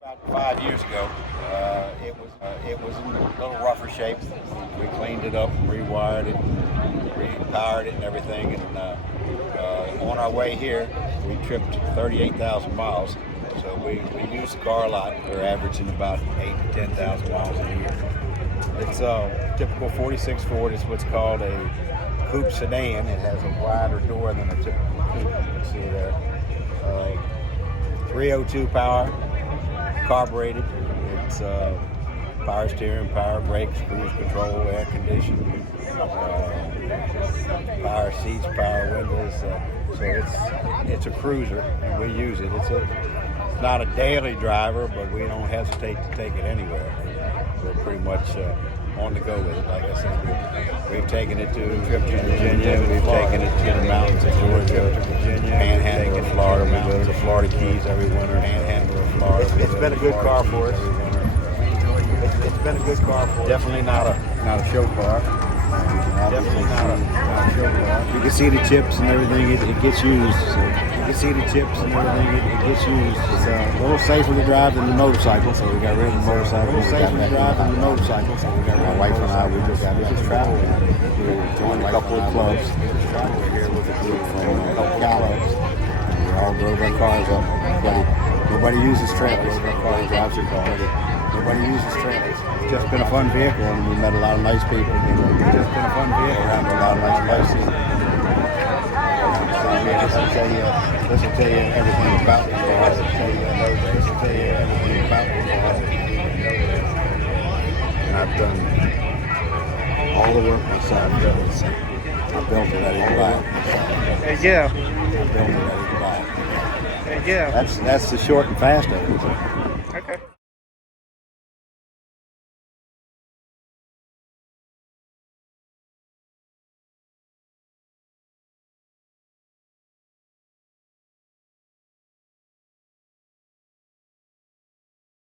About 5 years ago, it was in a little rougher shape. We cleaned it up, rewired it, repowered it, and everything. And on our way here, we tripped 38,000 miles. So we use the car a lot. We're averaging about 8,000 to 10,000 miles a year. It's a typical 46 Ford. It's what's called a Coupe Sedan. It has a wider door than a typical Coupe. You can see there. 302 power. Carbureted. It's power steering, power brakes, cruise control, air conditioning, power seats, power windows. So it's a cruiser, and we use it. It's not a daily driver, but we don't hesitate to take it anywhere. We're pretty much on the go with it. Like I said, we've taken it to a trip to Virginia. We've taken it to the mountains of Georgia, to Virginia, Panhandle of Florida. We go to the Florida Keys every winter. Panhandle of Florida. It's been a good car for us. It's been a good car for us. Definitely not a show car. Definitely not a show car. You can see the chips and everything. It gets used. So you can see the chips and everything. It gets used. It's a little safer to drive than the motorcycle. So we got rid of the motorcycle. A little safer to drive than the motorcycle. So we got rid of my wife and I. We just traveled. We joined a couple of clubs. We're here with a group from a couple of clubs. We all drove our cars up. Nobody uses trailers. Nobody drives their car. Nobody uses trailers. It's just been a fun vehicle, and we met a lot of nice people. It's just been a fun vehicle. Around a lot of nice places. This will tell you everything about the car. This will tell you everything about the car. And I've done all the work myself. I built it. I didn't buy it. Yeah. I built it. I didn't buy it. Yeah. That's the short and fast of it.